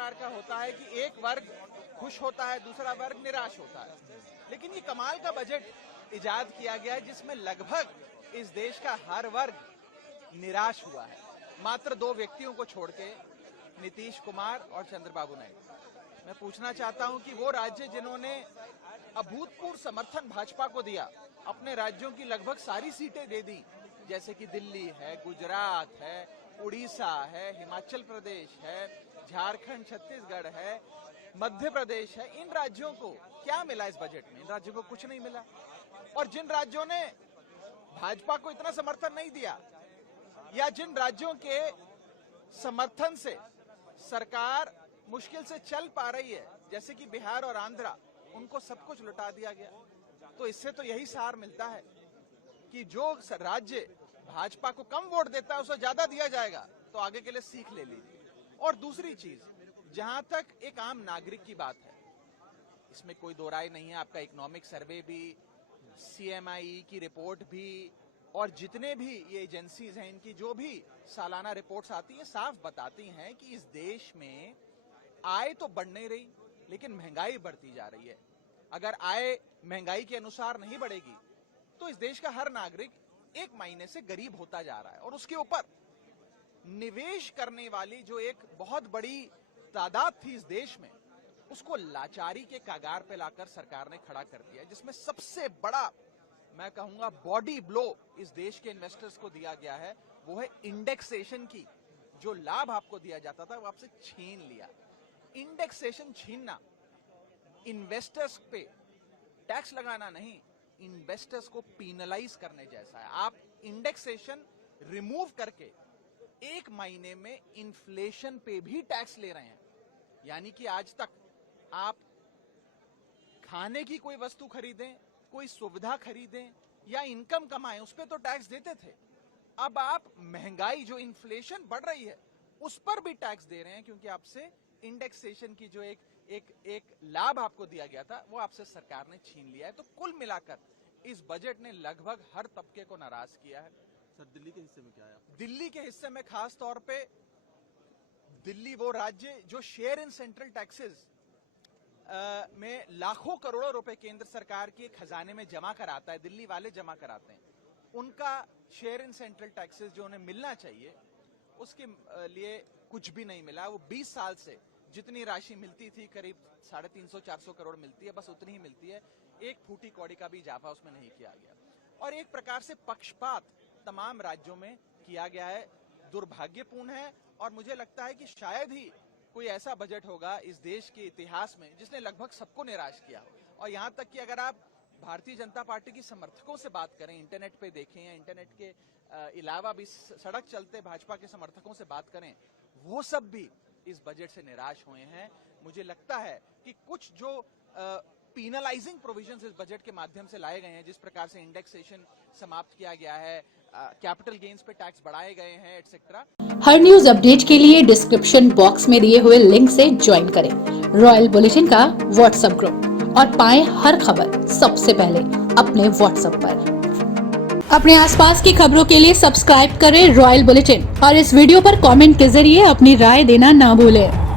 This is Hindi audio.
प्रकार का होता है कि एक वर्ग खुश होता है, दूसरा वर्ग निराश होता है। लेकिन ये कमाल का बजट इजाद किया गया है जिसमें लगभग इस देश का हर वर्ग निराश हुआ है, मात्र 2 व्यक्तियों को छोड़ के, नीतीश कुमार और चंद्रबाबू नायडू। मैं पूछना चाहता हूं कि वो राज्य जिन्होंने अभूतपूर्व समर्थन भाजपा को दिया, अपने राज्यों की लगभग सारी सीटें दे दी, जैसे कि दिल्ली है, गुजरात है, उड़ीसा है, हिमाचल प्रदेश है, झारखंड, छत्तीसगढ़ है, मध्य प्रदेश है, इन राज्यों को क्या मिला इस बजट में? इन राज्यों को कुछ नहीं मिला। और जिन राज्यों ने भाजपा को इतना समर्थन नहीं दिया, या जिन राज्यों के समर्थन से सरकार मुश्किल से चल पा रही है, जैसे कि बिहार और आंध्रा, उनको सब कुछ लुटा दिया गया। तो इससे तो यही सार मिलता है कि जो राज्य भाजपा को कम वोट देता है उसे ज्यादा दिया जाएगा, तो आगे के लिए सीख ले लीजिए। और दूसरी चीज, जहां तक एक आम नागरिक की बात है, इसमें कोई दो राय नहीं है। आपका इकोनॉमिक सर्वे भी, CMI की रिपोर्ट भी, और जितने भी ये एजेंसीज हैं, इनकी जो भी सालाना रिपोर्ट्स आती हैं, साफ बताती हैं कि इस देश में आय तो बढ़ नहीं रही, लेकिन महंगाई बढ़ती जा रही है। अगर आय महंगाई के अनुसार नहीं बढ़ेगी तो इस देश का हर नागरिक एक महीने से गरीब होता जा रहा है। और उसके ऊपर निवेश करने वाली जो एक बहुत बड़ी तादाद थी इस देश में, उसको लाचारी के कागार पे लाकर सरकार ने खड़ा कर दिया, जिसमें सबसे बड़ा, मैं कहूंगा, बॉडी ब्लो इस देश के इन्वेस्टर्स को दिया गया है, वो है इंडेक्सेशन की। जो लाभ आपको दिया जाता था वो आपसे छीन लिया। इंडेक्सेशन छीनना इन्वेस्टर्स पे टैक्स लगाना नहीं, इन्वेस्टर्स को पीनलाइज करने जैसा है। आप इंडेक्सेशन रिमूव करके एक महीने में इन्फ्लेशन पे भी टैक्स ले रहे हैं। यानी कि आज तक आप खाने की कोई वस्तु खरीदें, कोई सुविधा खरीदें या इनकम कमाएं, उस पर तो टैक्स देते थे। अब आप महंगाई, जो इन्फ्लेशन बढ़ रही है, उस पर भी टैक्स दे रहे हैं, क्योंकि आपसे इंडेक्सेशन की जो एक लाभ आपको दिया गया था वो आपसे सरकार ने छीन लिया है। तो कुल मिलाकर इस बजट ने लगभग हर तबके को नाराज किया है। सर, दिल्ली के हिस्से में क्या है? दिल्ली के हिस्से में खास तौर पे, दिल्ली वो राज्य जो शेयर इन सेंट्रल टैक्सेस में लाखों करोड़ों रुपए केंद्र सरकार के खजाने में जमा कराता है, दिल्ली वाले जमा कराते हैं, उनका शेयर इन सेंट्रल टैक्सेस जो उन्हें मिलना चाहिए, उसके लिए कुछ भी नहीं मिला। वो 20 साल से जितनी राशि मिलती थी, करीब 350-400 करोड़ मिलती है, बस उतनी ही मिलती है। एक फूटी कौड़ी का भी इजाफा उसमें नहीं किया गया। और एक प्रकार से पक्षपात तमाम राज्यों में किया गया है, दुर्भाग्यपूर्ण है। और मुझे लगता है कि शायद ही कोई ऐसा बजट होगा इस देश के इतिहास में जिसने लगभग सबको निराश किया हो। और यहां तक कि अगर आप भारतीय जनता पार्टी की समर्थकों से बात करें, इंटरनेट पे देखें या इंटरनेट के अलावा भी सड़क चलते भाजपा के समर्थकों से बात करें, वो सब भी इस बजट से निराश हुए हैं। मुझे लगता है कि कुछ जो पीनलाइजिंग प्रोविजंस इस बजट के माध्यम से लाए गए हैं, जिस प्रकार से इंडेक्सेशन समाप्त किया गया है, कैपिटल गेन्स पे टैक्स बढ़ाए गए हैं, एटसेट्रा। हर न्यूज अपडेट के लिए डिस्क्रिप्शन बॉक्स में दिए हुए लिंक से ज्वाइन करें रॉयल बुलेटिन का व्हाट्सएप ग्रुप और पाएं हर खबर सबसे पहले अपने व्हाट्सएप पर। अपने आसपास की खबरों के लिए सब्सक्राइब करें रॉयल बुलेटिन और इस वीडियो पर कमेंट के जरिए अपनी राय देना ना भूलें।